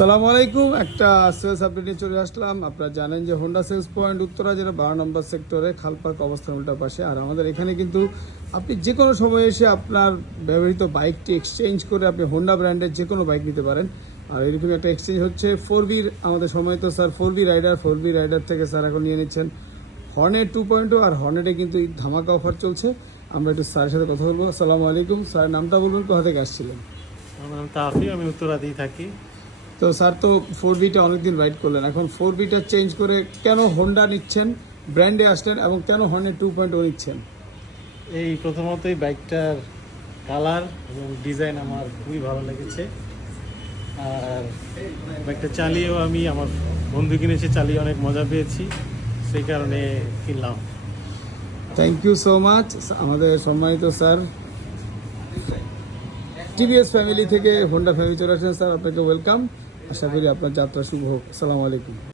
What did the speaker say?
আসসালামু আলাইকুম। একটা সেলস আপডেট নিয়ে চলে আসলাম। আপনারা জানেন যে হোন্ডা সেলস পয়েন্ট উত্তরা যেটা 12 নম্বর সেক্টরে খালপার্ক অবস্থান উল্টা পাশে। আর আমাদের এখানে কিন্তু আপনি যে কোনো সময় এসে আপনার ব্যবহৃত বাইকটি এক্সচেঞ্জ করে আপনি হোন্ডা ব্র্যান্ডের যে কোনো বাইক নিতে পারেন। আর এরকম একটা এক্সচেঞ্জ হচ্ছে 4V আমাদের সময় তো স্যার 4V রাইডার থেকে স্যার এখন নিয়ে নিচ্ছেন হর্নেট 2.0। আর হর্নেটে কিন্তু এই ধামাকা অফার চলছে। আমরা একটু স্যারের সাথে কথা বলবো। আসসালামু আলাইকুম স্যার, নামটা বলবেন, কোথা থেকে আসছিলেন? আমার নাম তাফি, আমি উত্তরাতেই থাকি। তো স্যার, তো 4Vটা অনেকদিন রাইড করলেন, এখন 4Vটা চেঞ্জ করে কেন হোন্ডা নিচ্ছেন, ব্র্যান্ডে আসলেন এবং কেন হর্নেট 2.0 নিচ্ছেন? এই প্রথমতই বাইকটার কালার এবং ডিজাইন আমার খুবই ভালো লেগেছে। আর বাইকটা চালিয়েও আমি আমার বন্ধু কিনেছে, চালিয়ে অনেক মজা পেয়েছি, সেই কারণে কিনলাম। Thank you so much. আমাদের সম্মানিত স্যার টিভিএস ফ্যামিলি থেকে হোন্ডা ফ্যামিলি চলে আসছেন স্যার, আপনাকে ওয়েলকাম। আশা করি আপনার যাত্রা শুভ হোক। আসসালামু আলাইকুম।